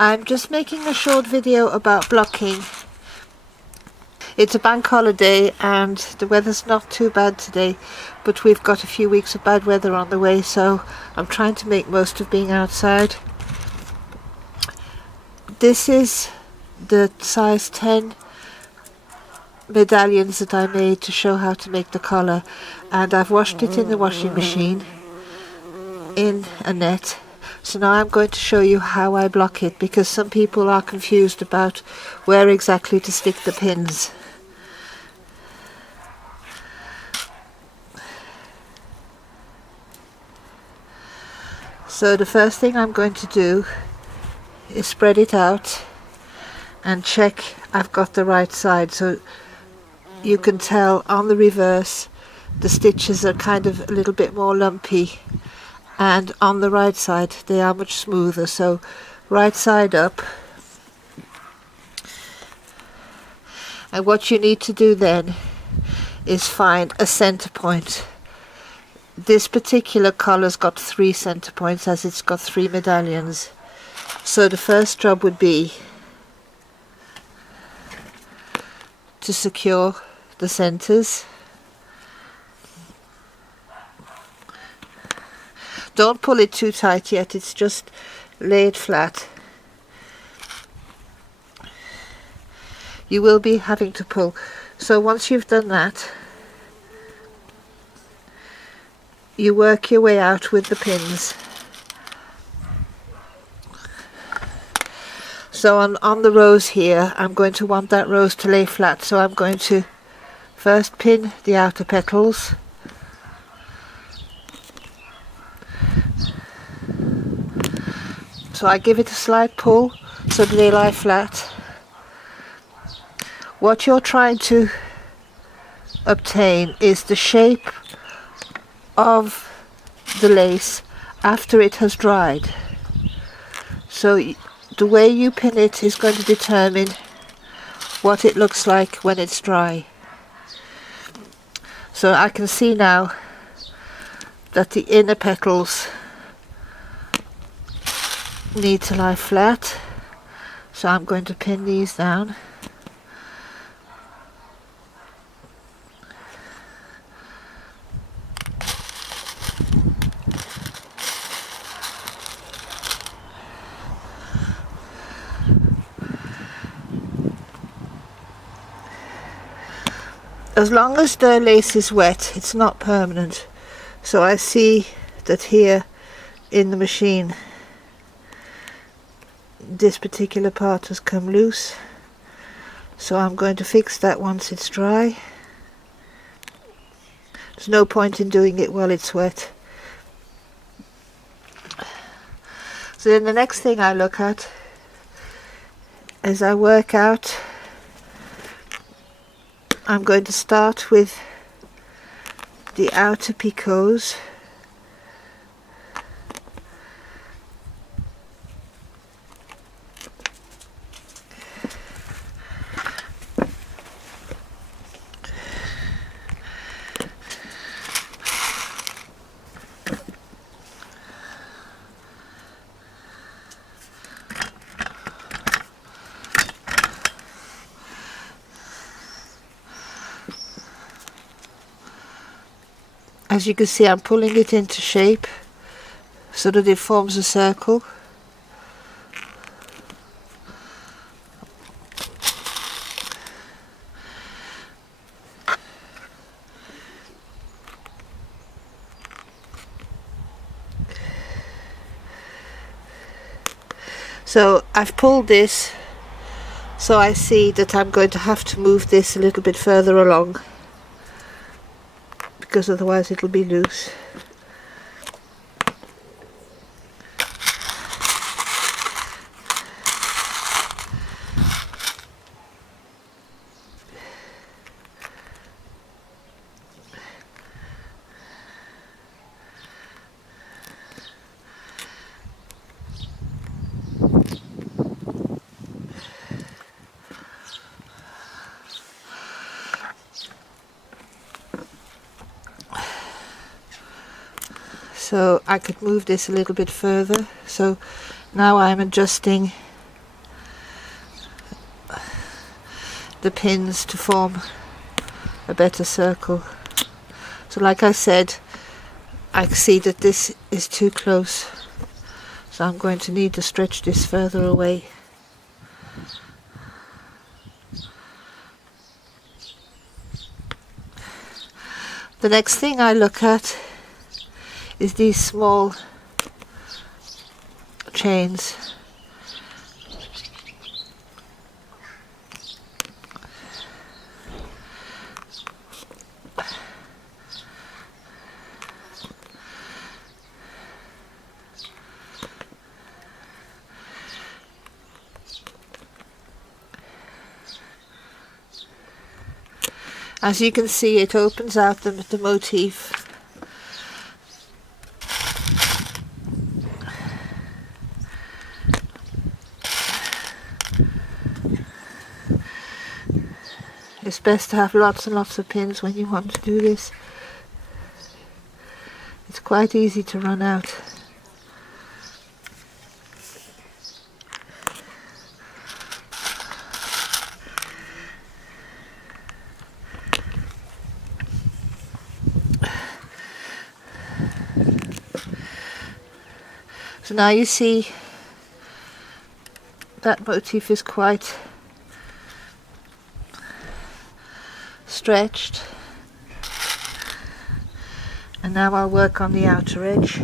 I'm just making a short video about blocking. It's a bank holiday and the weather's not too bad today, but we've got a few weeks of bad weather on the way, so I'm trying to make most of being outside. This is the size 10 medallions that I made to show how to make the collar, and I've washed it in the washing machine in a net. So now I'm going to show you how I block it, because some people are confused about where exactly to stick the pins. So the first thing I'm going to do is spread it out and check I've got the right side. So you can tell on the reverse the stitches are kind of a little bit more lumpy, and on the right side they are much smoother. So right side up. And what you need to do then is find a center point. This particular collar's got 3 center points, as it's got 3 medallions. So the first job would be to secure the centers. Don't pull it too tight yet, it's just lay it flat. You will be having to pull. So once you've done that, you work your way out with the pins. So on the rose here, I'm going to want that rose to lay flat, so I'm going to first pin the outer petals. So I give it a slight pull so that they lie flat. What you're trying to obtain is the shape of the lace after it has dried. So the way you pin it is going to determine what it looks like when it's dry. So I can see now that the inner petals need to lie flat, so I'm going to pin these down. As long as the lace is wet, it's not permanent. So I see that here in the machine this particular part has come loose, so I'm going to fix that once it's dry. There's no point in doing it while it's wet. So then the next thing I look at as I work out, I'm going to start with the outer picots. As you can see, I'm pulling it into shape so that it forms a circle. So I've pulled this, so I see that I'm going to have to move this a little bit further along, because otherwise it'll be loose. So I could move this a little bit further. So now I'm adjusting the pins to form a better circle. So like I said, I see that this is too close, so I'm going to need to stretch this further away. The next thing I look at is these small chains. As you can see, it opens out the motif. It's best to have lots and lots of pins when you want to do this. It's quite easy to run out. So now you see that motif is quite stretched, and now I'll work on the outer edge.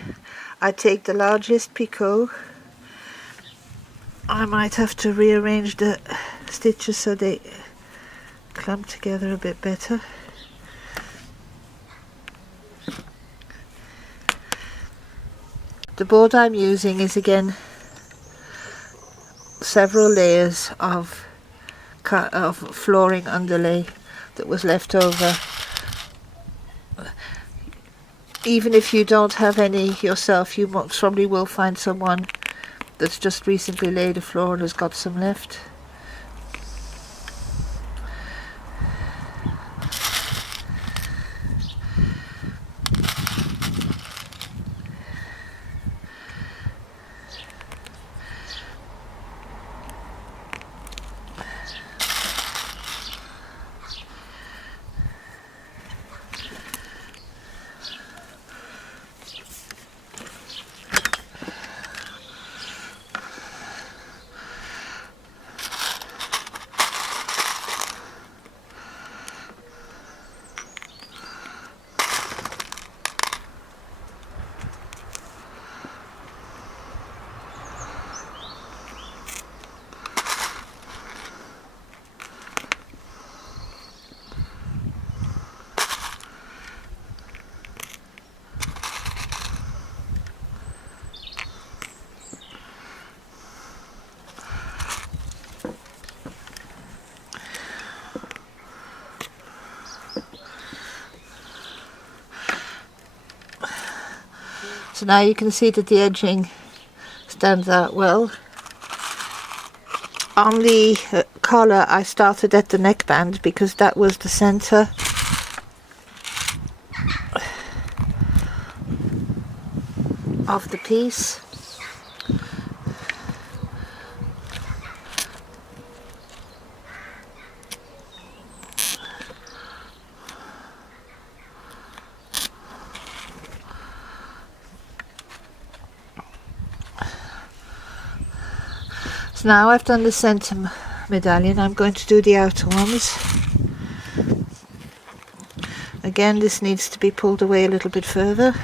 I take the largest picot. I might have to rearrange the stitches so they clump together a bit better. The board I'm using is again several layers of flooring underlay that was left over. Even if you don't have any yourself, you probably will find someone that's just recently laid a floor and has got some left. So now you can see that the edging stands out well. On the collar I started at the neckband because that was the center of the piece. Now I've done the center medallion, I'm going to do the outer ones. Again, this needs to be pulled away a little bit further.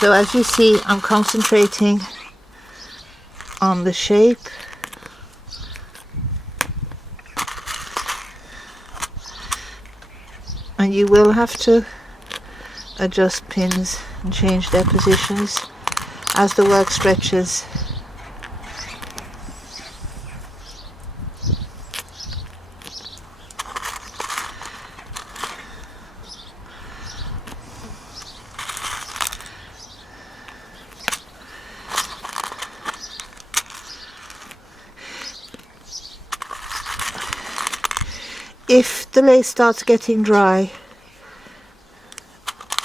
So as you see, I'm concentrating on the shape. And you will have to adjust pins and change their positions as the work stretches. If the lace starts getting dry,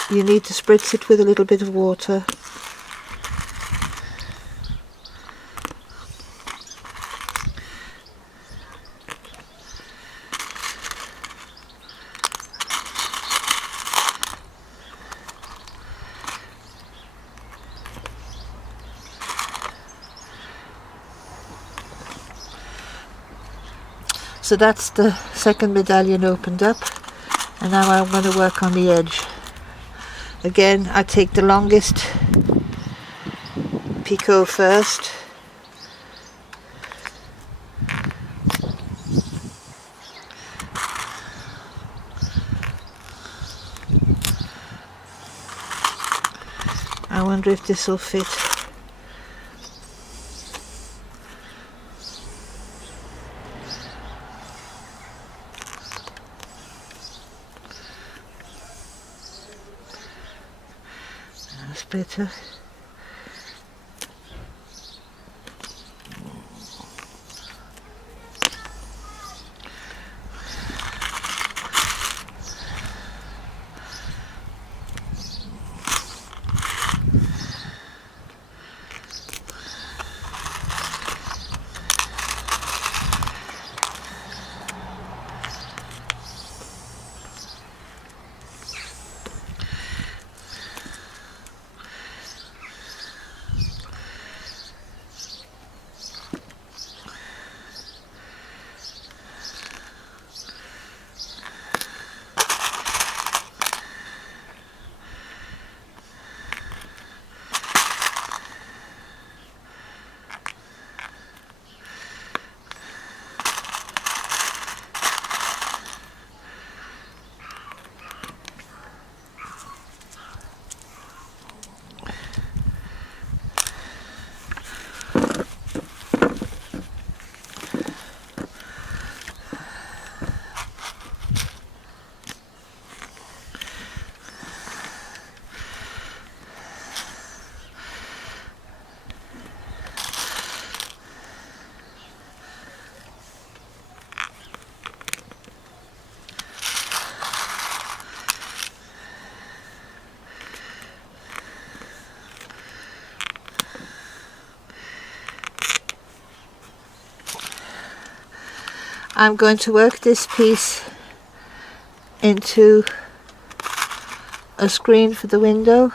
you need to spritz it with a little bit of water. So that's the second medallion opened up, and now I'm going to work on the edge. Again, I take the longest picot first. I wonder if this will fit. That's better. I'm going to work this piece into a screen for the window.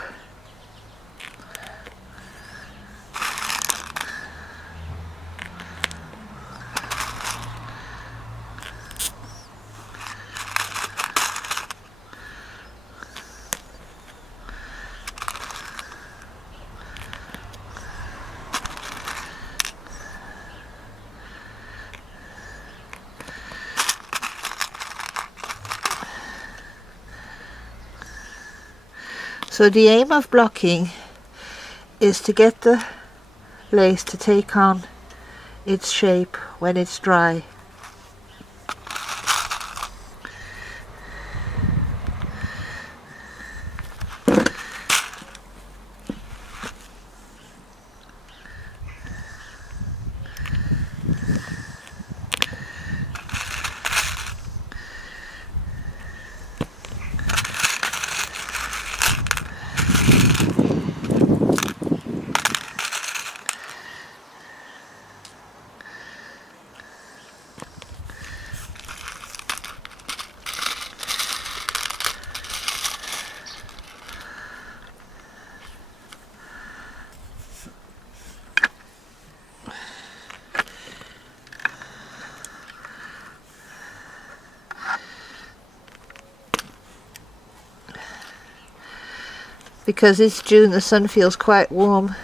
So the aim of blocking is to get the lace to take on its shape when it's dry. because it's June, the sun feels quite warm,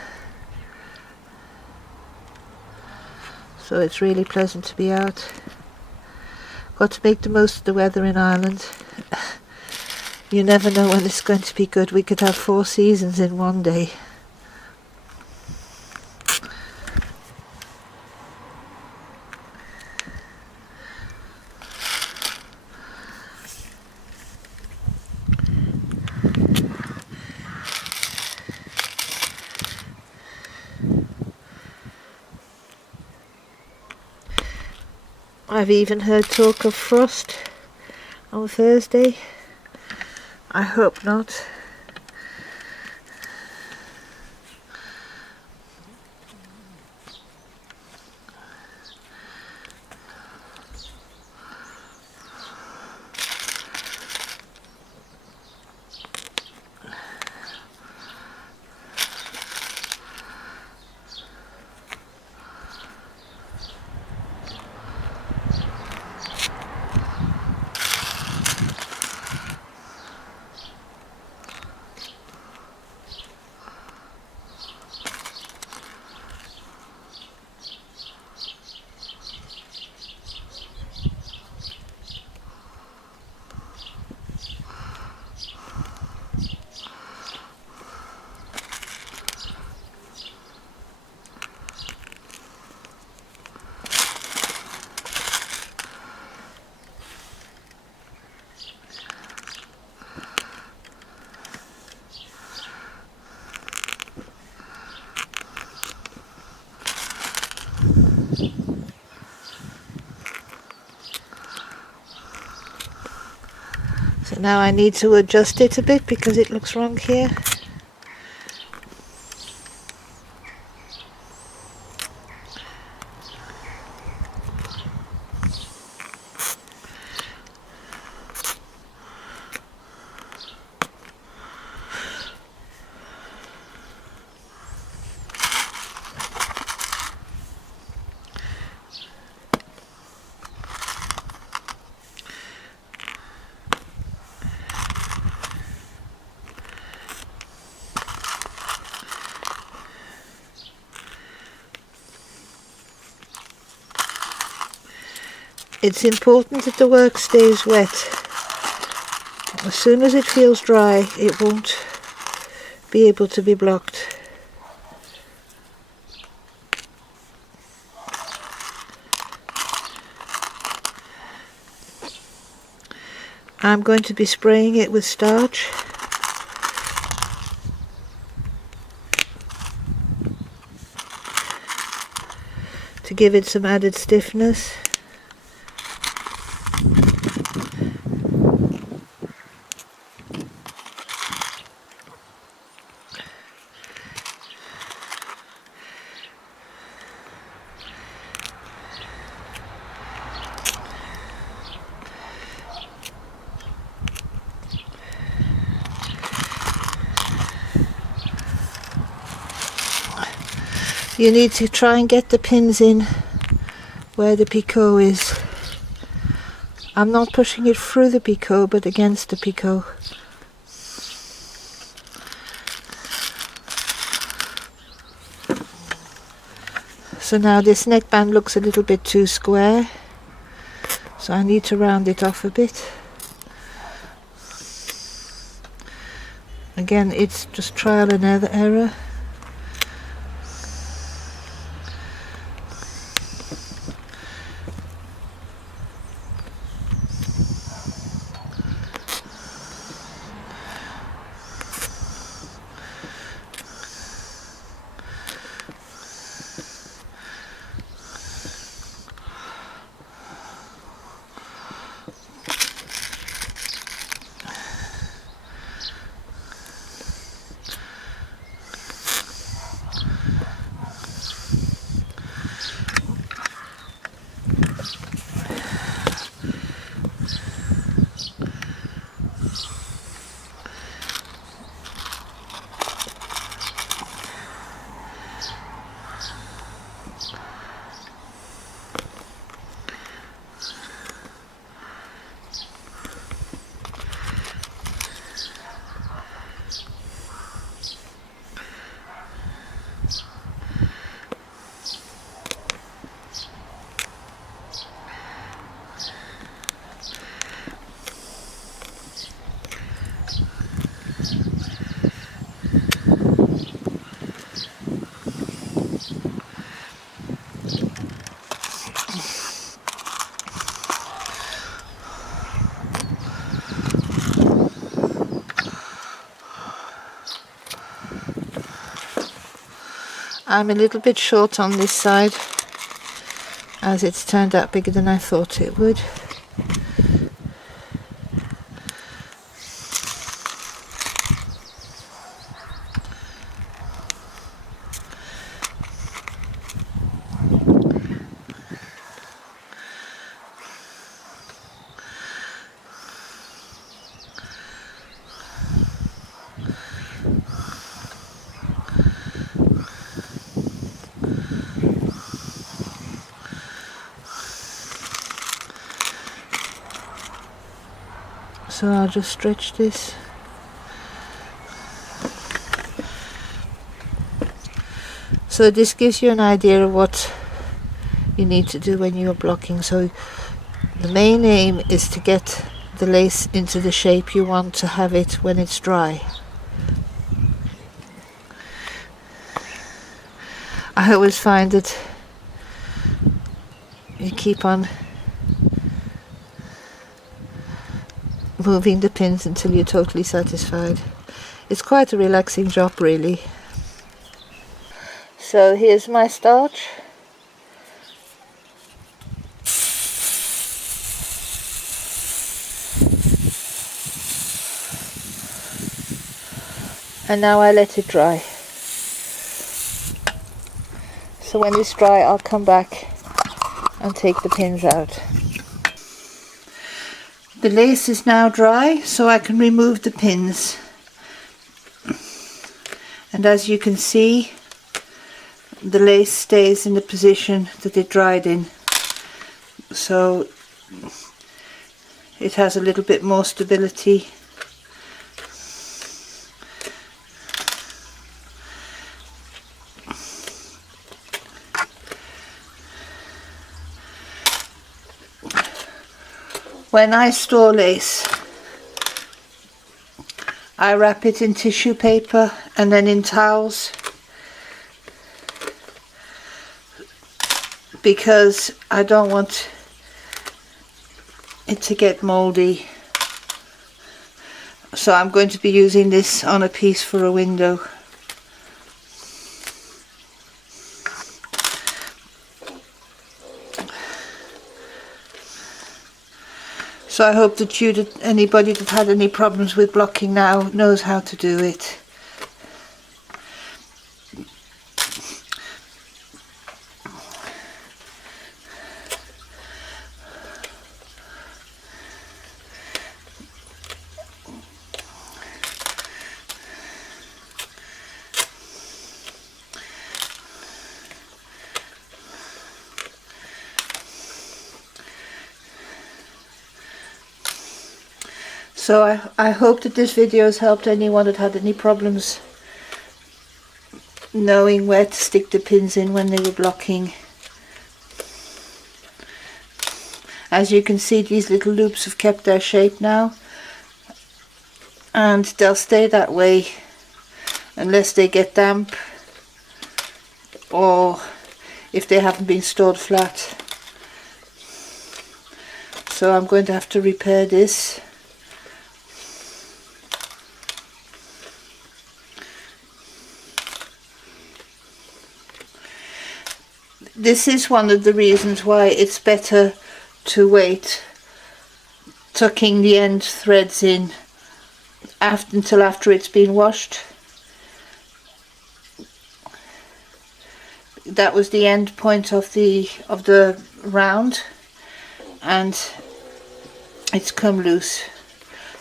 so it's really pleasant to be out. Got to make the most of the weather in Ireland. You never know when it's going to be good. We could have 4 seasons in one day. I've even heard talk of frost on Thursday. I hope not. So now I need to adjust it a bit because it looks wrong here. It's important that the work stays wet. As soon as it feels dry, it won't be able to be blocked. I'm going to be spraying it with starch. To give it some added stiffness. You need to try and get the pins in where the picot is. I'm not pushing it through the picot but against the picot. So now this neckband looks a little bit too square, so I need to round it off a bit. Again, it's just trial and error. I'm a little bit short on this side, as it's turned out bigger than I thought it would. So I'll just stretch this. So this gives you an idea of what you need to do when you're blocking. So the main aim is to get the lace into the shape you want to have it when it's dry. I always find that you keep on moving the pins until you're totally satisfied. It's quite a relaxing job, really. So here's my starch. And now I let it dry. So when it's dry, I'll come back and take the pins out. The lace is now dry, so I can remove the pins. And as you can see, the lace stays in the position that it dried in. So it has a little bit more stability. When I store lace, I wrap it in tissue paper and then in towels, because I don't want it to get moldy. So I'm going to be using this on a piece for a window. So I hope that anybody that had any problems with blocking now knows how to do it. So I hope that this video has helped anyone that had any problems knowing where to stick the pins in when they were blocking. As you can see, these little loops have kept their shape now, and they'll stay that way unless they get damp or if they haven't been stored flat. So I'm going to have to repair this. This is one of the reasons why it's better to wait tucking the end threads in until after it's been washed. That was the end point of the round, and it's come loose.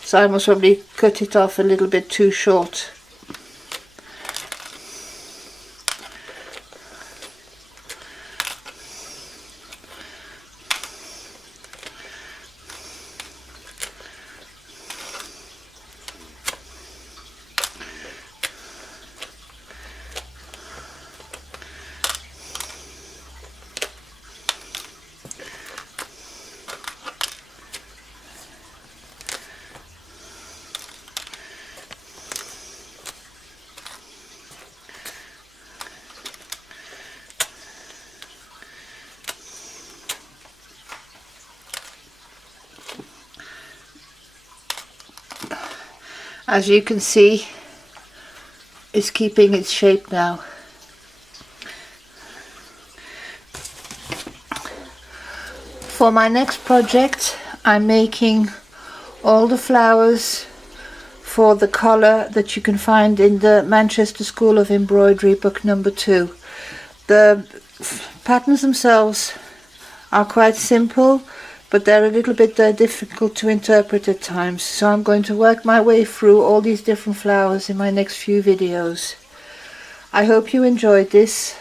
So I must probably cut it off a little bit too short. As you can see, it's keeping its shape now. For my next project, I'm making all the flowers for the collar that you can find in the Manchester School of Embroidery book number 2. The patterns themselves are quite simple, but they're a little bit difficult to interpret at times, so I'm going to work my way through all these different flowers in my next few videos. I hope you enjoyed this,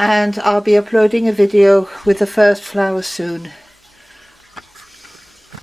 and I'll be uploading a video with the first flower soon.